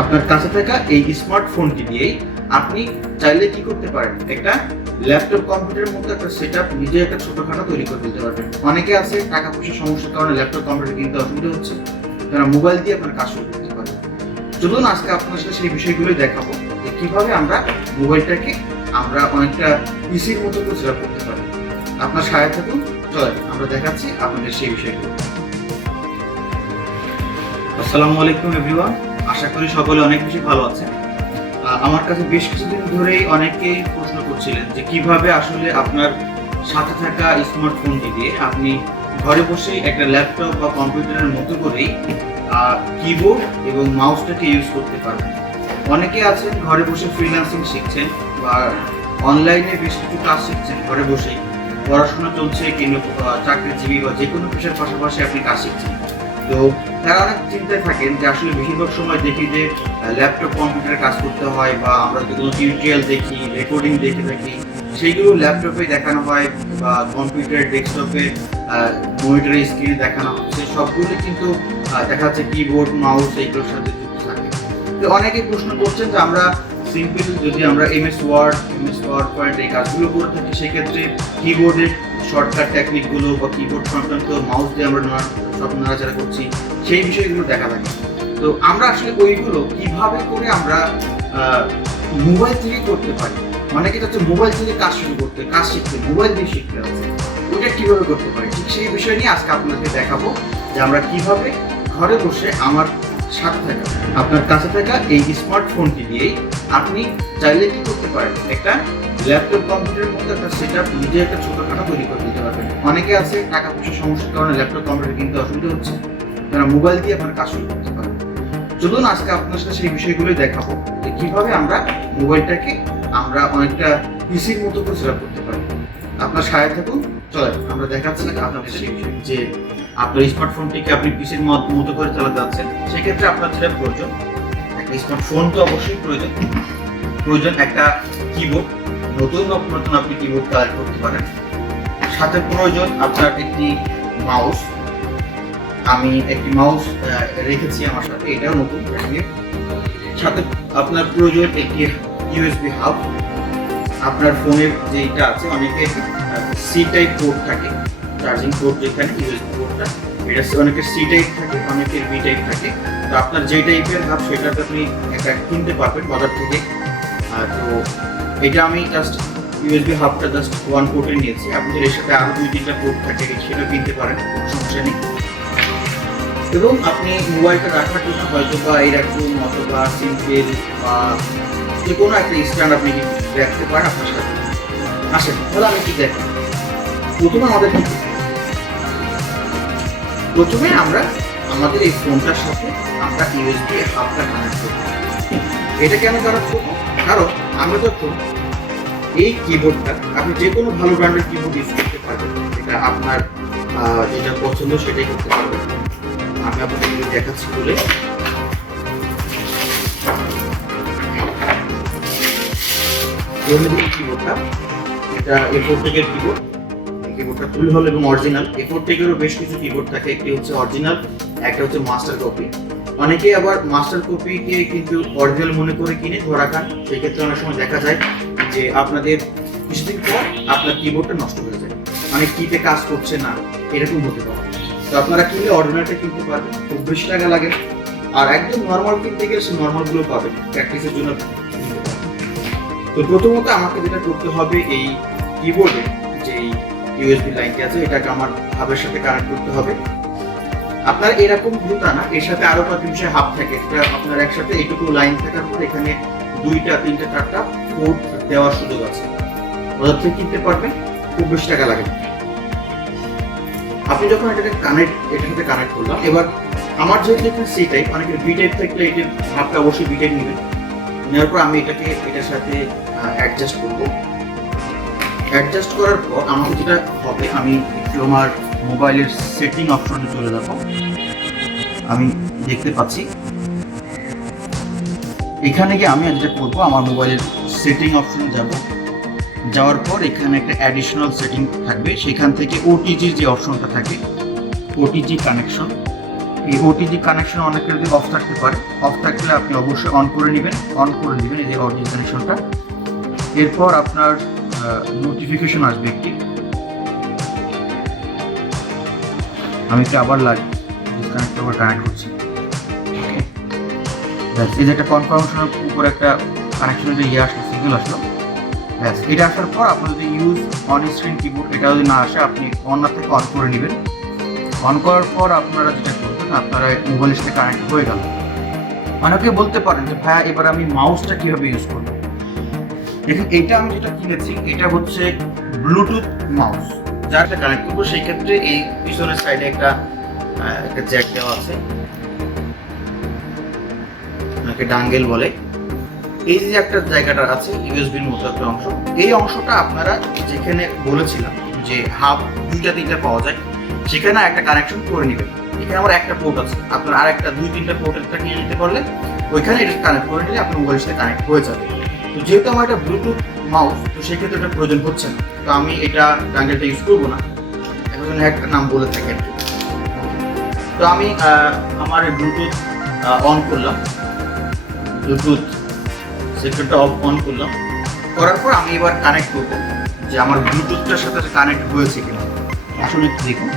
আপনার কাছে থাকা এই স্মার্টফোনটি দিয়েই আপনি চাইলে কি করতে পারেন, একটা ল্যাপটপ কম্পিউটারের মতো একটা সেটআপ নিজে একটা ছোটখাটো তৈরি করে দিতে পারবেন। অনেকে আছে টাকা পয়সার সমস্যার কারণে ল্যাপটপ কম্পিউটার কিনতে অসুবিধা হচ্ছে, তারা মোবাইল দিয়ে আপনার কাজ শুরু করতে পারবেন। চলুন আজকে আপনার সাথে সেই বিষয়গুলোই দেখাবো যে কিভাবে আমরা মোবাইলটাকে অনেকটা পিসির মতো করে সেটআপ করতে পারি। আপনার সাথে থাকুন, চলেন আমরা দেখাচ্ছি আপনাদের সেই বিষয়গুলো। আসসালামু আলাইকুম এভরিওয়ান, আশা করি সকলে অনেক বেশি ভালো আছেন। আমার কাছে বেশ কিছুদিন ধরেই অনেকেই প্রশ্ন করছিলেন যে কিভাবে আসলে আপনার সাথে থাকা স্মার্টফোনটি দিয়ে আপনি ঘরে বসেই একটা ল্যাপটপ বা কম্পিউটারের মতো করেই কিবোর্ড এবং মাউসটাকে ইউজ করতে পারবেন। অনেকে আছেন ঘরে বসে ফ্রিল্যান্সিং শিখছেন বা অনলাইনে বেশ কিছু কাজ শিখছেন, ঘরে বসেই পড়াশোনা চলছে কিংবা চাকরিজীবী বা যে কোনো পেশার পাশাপাশি আপনি কাজ শিখছেন। তো তারা অনেক চিন্তায় থাকেন যে আসলে বেশিরভাগ সময় দেখি যে ল্যাপটপ কম্পিউটারে কাজ করতে হয় বা আমরা যে কোনো টিউটোরিয়াল দেখি, রেকর্ডিং দেখে থাকি, সেইগুলো ল্যাপটপে দেখানো হয় বা কম্পিউটার ডেস্কটপে মনিটরের স্ক্রিনে দেখানো হচ্ছে, সবগুলো কিন্তু দেখা যাচ্ছে কিবোর্ড মাউস এইগুলোর সাথে যুক্ত থাকে। তো অনেকেই প্রশ্ন করছেন যে আমরা সিম্পল যদি আমরা এমএস ওয়ার্ড পয়েন্ট এই কাজগুলো করে থাকি, সেক্ষেত্রে কিবোর্ডের শর্টকাট টেকনিকগুলো বা কিবোর্ড সংক্রান্ত মাউস দিয়ে আমরা সব নাড়াচাড়া করছি, সেই বিষয়গুলো দেখা লাগে। তো আমরা আসলে ওইগুলো কিভাবে করে আমরা মোবাইল থেকে করতে পারি। অনেকে চাচ্ছে মোবাইল থেকে কাজ শুরু করতে, কাজ শিখতে, মোবাইল দিয়ে শিখতে হচ্ছে, ওইটা কিভাবে করতে পারি। ঠিক সেই বিষয় নিয়ে আজকে আপনাদেরকে দেখাবো যে আমরা কিভাবে ঘরে বসে আপনার কাছে থাকা এই স্মার্টফোনটি দিয়েই আপনি চাইলে কি করতে পারেন, একটা ল্যাপটপ কম্পিউটারের মতো একটা সেটআপ নিজে একটা ছোটখাটো তৈরি করে দিতে পারবেন। অনেকে আছে টাকা পয়সার সমস্যার কারণে ল্যাপটপ কম্পিউটার কিনতে অসুবিধা হচ্ছে, তারা মোবাইল দিয়ে আপনার কাজ শুরু করতে পারবেন। চলুন আজকে আপনার সাথে সেই বিষয়গুলোই দেখাবো যে কিভাবে আমরা মোবাইলটাকে অনেকটা পিসির মতো করে সেটআপ করতে পারি। আপনার সাথে থাকুন, চলেন আমরা দেখাচ্ছি আপনাদের সেই বিষয় যে আপনার স্মার্টফোনটিকে আপনি পিসির মতো করে চালাতে যাচ্ছেন। সেক্ষেত্রে আপনার যেটা প্রয়োজন, একটা স্মার্টফোন তো অবশ্যই প্রয়োজন একটা কিবোর্ড, নতুন আপনি কিবোর্ড কালেক্ট করতে পারেন। সাথে প্রয়োজন আপনার একটি মাউস, আমি একটি মাউস রেখেছি আমার সাথে, এটাও নতুন। সাথে আপনার প্রয়োজন একটি ইউএসবি হাব। আপনার ফোনের যেটা আছে, অনেকে সি টাইপ পোর্ট থাকে, চার্জিং পোর্ট যেখানে ইউএসবি পোর্টটা, এটা অনেকের সি টাইপ থাকে, অনেকের বি টাইপ থাকে। তো আপনার যে টাইপের হাব সেটাতে আপনি একটা কিনতে পারবেন বাজার থেকে। তো এটা আমি জাস্ট ইউএসবি হাবটা জাস্ট ওয়ান পোর্টে নিয়েছি। আপনি এর সাথে আরো 2-3টা পোর্ট থাকে, সেটা কিনতে পারেন, কোনো সমস্যা নেই। এবং আপনি মোবাইলটা রাখার জন্য হয়তো বা এরকম অথবা সিম্পল বা যে কোনো একটা স্ট্যান্ড আপনি রাখতে পারেন আপনার সাথে। আসেন তাহলে আমি কি দেখি, প্রথমে আমরা আমাদের এই ফোনটার সাথে আমরা ইউএসবি হাবটা কানেক্ট করব। এটা কেন কানেক্ট করব? কারণ আমরা যখন এই কিবোর্ডটা, আপনি যে কোনো ভালো ব্র্যান্ডের কিবোর্ড ইউজ করতে পারবেন, এটা আপনার যেটা পছন্দ সেটাই করতে পারবেন। আমি আপনাদের দেখাচ্ছি বলে কিবোর্ডটা, এটা A4 টেকের কিবোর্ড। এই কিবোর্ডটা ফুল হল এবং অরিজিনাল। A4 টেকেরও বেশ কিছু কিবোর্ড থাকে, একটি হচ্ছে অরিজিনাল, একটা হচ্ছে মাস্টার কপি। অনেকে আবার মাস্টার কপিকে কিন্তু অরিজিনাল মনে করে কিনে ধরা খান। সেক্ষেত্রে অনেক সময় দেখা যায় যে আপনাদের কিছুদিন পর আপনার কিবোর্ডটা নষ্ট হয়ে যায়, মানে কিতে কাজ করছে না, এরকম হতে পারে। তো আপনারা কিনলে অরিজিনালটা কিনতে পারবেন, খুব বেশি টাকা লাগে। আর একদম নর্মাল কিনতে গেলে সে নর্মালগুলো পাবেন, প্র্যাকটিসের জন্য। তো প্রথমত আমাকে যেটা করতে হবে, এই কিবোর্ডে যে ইউএসবি লাইনটি আছে এটাকে আমার হাবের সাথে কানেক্ট করতে হবে। আপনার এরকম জুতা না, এর সাথে আরো 5-6 হাব থাকে, এটা আপনার একসাথে এইটুকু লাইন থাকার পর এখানে 2টা 3টা 4টা পোর্ট দেওয়ার সুযোগ আছে, ওদের থেকে কিনতে পারবেন, খুব বেশি টাকা লাগে। আপনি যখন এটার সাথে কানেক্ট করলাম, এবার আমার যেহেতু এখানে সি টাইপ, অনেকের বি টাইপ থাকলে এটার হাবটা অবশ্যই বি টাইপ নেবেন। নেওয়ার পর আমি এটার সাথে অ্যাডজাস্ট করব। অ্যাডজাস্ট করার পর আমাকে যেটা হবে, আমি একটু আমার মোবাইলের সেটিং অপশনে চলে যাব। আমি দেখতে পাচ্ছি এখানে গিয়ে আমি যেটা করবো, আমার মোবাইলের সেটিং অপশনে যাব। যাওয়ার পর এখানে একটা অ্যাডিশনাল সেটিং থাকবে, সেখান থেকে ওটিজির যে অপশনটা থাকে, ওটিজি কানেকশন, এই ওটিজি কানেকশন অনেকের যদি অফ থাকতে পারে, অফ থাকলে আপনি অবশ্যই অন করে নেবেন, এই যে ওটিজি কানেকশনটা। এরপর আপনার নোটিফিকেশন আসবে একটি, আমি কি আবার ডিসকানেক্ট করে কানেক্ট করছি। এই যে একটা কনফার্মেশনের উপর একটা কানেকশনের যে আসলো, সিগন্যাল আসলো, ব্যাস এটা আসার পর আপনার যদি ইউজ অন স্ক্রিন কিবোর্ড এটা যদি না আসে, আপনি অন না থেকে অন করে নেবেন। অন করার পর আপনারা যেটা করবেন, আপনারা মোবাইলের সাথে কানেক্ট হয়ে গেল। অনেকে বলতে পারেন যে ভাইয়া এবার আমি মাউসটা কিভাবে ইউজ করব। দেখুন, এটা আমি যেটা কিনেছি এটা হচ্ছে ব্লুটুথ মাউস, যারটা কানেক্ট করবো সেই ক্ষেত্রে এই পিছনের সাইডে একটা জ্যাক দেওয়া আছে, ওনাকে ডাঙ্গেল বলে। এই যে একটা জায়গাটা আছে ইউএসবির মতো একটা অংশ, এই অংশটা আপনারা যেখানে বলেছিলাম যে হাফ 2-3টা পাওয়া যায়, সেখানে একটা কানেকশন করে নেবেন। এখানে আমার একটা পোর্ট আছে, আপনার আর একটা 2-3টা পোর্টেরটা নিয়ে নিতে পারলে ওইখানে এটা কানেক্ট করে নিলে আপনার মোবাইলের সাথে কানেক্ট হয়ে যাবে। তো যেহেতু আমার এটা ব্লুটুথ মাউস, তো সেক্ষেত্রে এটা প্রয়োজন হচ্ছে না, তো আমি এটা ডাঙ্গেলটা ইউজ করবো না, এখন একটা নাম বলে থাকি আর কি। তো আমি আমার ব্লুটুথ অন করলাম, ব্লুটুথ সেক্টরটা অন করলাম, করার পর আমি এবার কানেক্ট করবো যে আমার ব্লুটুথটার সাথে কানেক্ট হয়েছে কিনা। আসলে একটু দেখুন,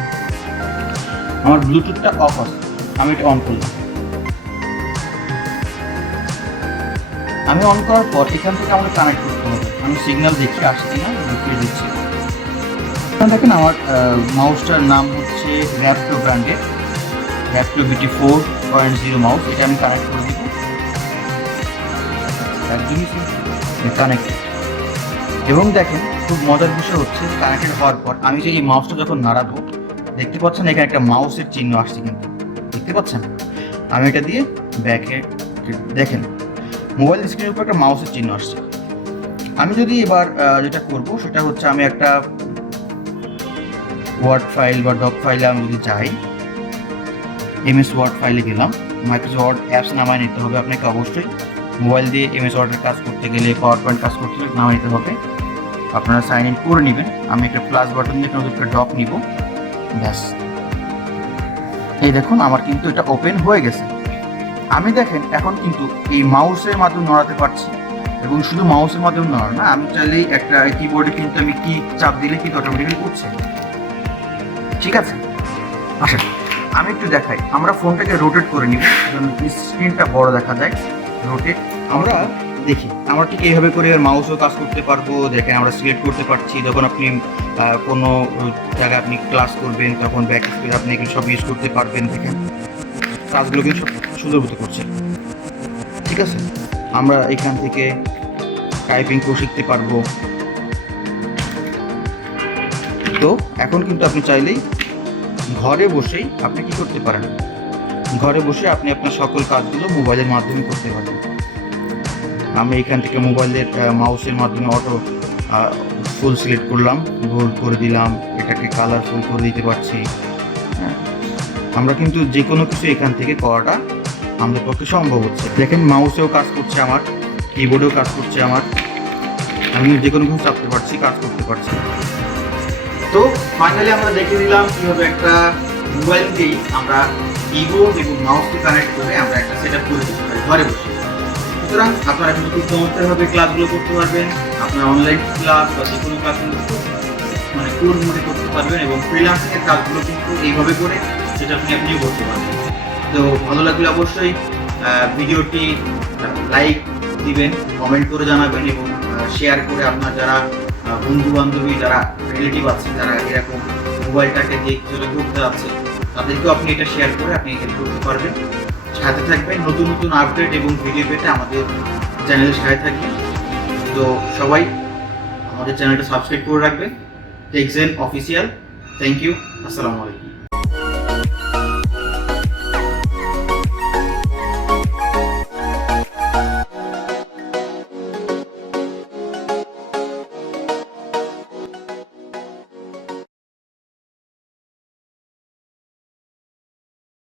আমার ব্লুটুথটা অফ আছে, আমি এটা অন করলাম। আমি অন করার পর এখান থেকে আমাকে কানেক্ট করতে হবে, আমি সিগন্যাল দেখি আসছে কিনা দেখিয়ে দিচ্ছি। এখানে দেখেন আমার মাউসটার নাম হচ্ছে র্যাপটো ব্র্যান্ডের, র্যাপটো BT 4.0 মাউস। এটা আমি কানেক্ট করে দিব, একদমই কানেক্টেড। এবং দেখেন খুব মজার বিষয় হচ্ছে, কানেক্টেড হওয়ার পর আমি যে এই মাউসটা যখন নাড়াবো, দেখতে পাচ্ছেন এখানে একটা মাউসের চিহ্ন আসছে, কিন্তু দেখতে পাচ্ছেন। আমি এটা দিয়ে ব্যাকে দেখেন মোবাইল স্ক্রিনের উপর একটা মাউসের চিহ্ন আসছে। আমি যদি এবার যেটা করব সেটা হচ্ছে, আমি একটা ওয়ার্ড ফাইল বা ডক ফাইলে আমি যদি যাই, MS ওয়ার্ড ফাইলে গেলাম, মাইক্রোসফট ওয়ার্ড অ্যাপস নামায় নিতে হবে আপনাকে অবশ্যই। মোবাইল দিয়ে MS ওয়ার্ডের কাজ করতে গেলে, পাওয়ার পয়েন্ট কাজ করতে গেলে নামায় নিতে হবে। আপনারা সাইন ইন করে নেবেন। আমি একটা প্লাস বাটন দিয়ে নতুন একটা ডক নিব, ব্যাস। এই দেখুন আমার কিন্তু এটা ওপেন হয়ে গেছে। আমি দেখেন এখন কিন্তু এই মাউসের মাধ্যমে নড়াতে পারছি, এবং শুধু মাউসের মাধ্যমে নড়া না, আমি চাইলেই একটা কিবোর্ডে কিন্তু আমি কি চাপ দিলে কিন্তু অটোমেটিক্যালি করছে, ঠিক আছে। আচ্ছা, আমি একটু দেখাই, আমরা ফোনটাকে রোটেট করে নিব, স্ক্রিনটা বড় দেখা যায়। রোটেট আমরা দেখি, আমরা ঠিক এইভাবে করে মাউসও কাজ করতে পারবো। দেখেন আমরা সিলেক্ট করতে পারছি, যখন আপনি কোনো জায়গায় আপনি ক্লাস করবেন তখন ব্যাক স্পেস আপনি এগুলো সব ইউজ করতে পারবেন। দেখেন কাজগুলো কিন্তু সব সুন্দর মতো করছে, ঠিক আছে। আমরা এখান থেকে টাইপিংকেও শিখতে পারবো। তো এখন কিন্তু আপনি চাইলেই ঘরে বসেই আপনি কি করতে পারেন, ঘরে বসে আপনি আপনার সকল কাজগুলো মোবাইলের মাধ্যমে করতে পারবেন। আমি এখান থেকে মোবাইলের মাউসের মাধ্যমে অটো ফুল সিলেক্ট করলাম, গোল করে দিলাম, এটাকে কালারফুল করে দিতে পারছি। আমরা কিন্তু যে কোনো কিছু এখান থেকে করাটা আমাদের পক্ষে সম্ভব হচ্ছে। দেখেন মাউসেও কাজ করছে আমার, কিবোর্ডেও কাজ করছে আমার, আমি যে কোনো কিছু চাপতে পারছি, কাজ করতে পারছি। তো ফাইনালি আমরা দেখে দিলাম কীভাবে একটা মোবাইল দিয়েই আমরা কিবোর্ড এবং মাউসকে কানেক্ট করে আমরা একটা সেট আপ করে দিতে পারি ঘরে বসে। সুতরাং আপনারা কিন্তু খুব চমৎকারভাবে ক্লাসগুলো করতে পারবেন। আপনার অনলাইন ক্লাস বা যে কোনো ক্লাস কিন্তু মানে কোর্স মোডে করতে পারবেন, এবং ফ্রিল্যান্সিংয়ের কাজগুলো কিন্তু এইভাবে করে সেটা আপনিও করতে পারবেন। তো ভালো লাগলে অবশ্যই ভিডিওটি লাইক দিবেন, কমেন্ট করে জানাবেন, এবং শেয়ার করে আপনার যারা বন্ধু বান্ধবী, যারা রিলেটিভ আছে, যারা এরকম মোবাইলটাকে দিয়ে কিছুটা করতে আছে, তাদেরকেও আপনি এটা শেয়ার করে আপনি হেল্প করতে পারবেন। সাথে থাকবেন, নতুন নতুন আপডেট এবং ভিডিও পেতে আমাদের চ্যানেলের সাথে থাকবেন। তো সবাই আমাদের চ্যানেলটা সাবস্ক্রাইব করে রাখবেন। TechGen official. Thank you. আসসালামু আলাইকুম।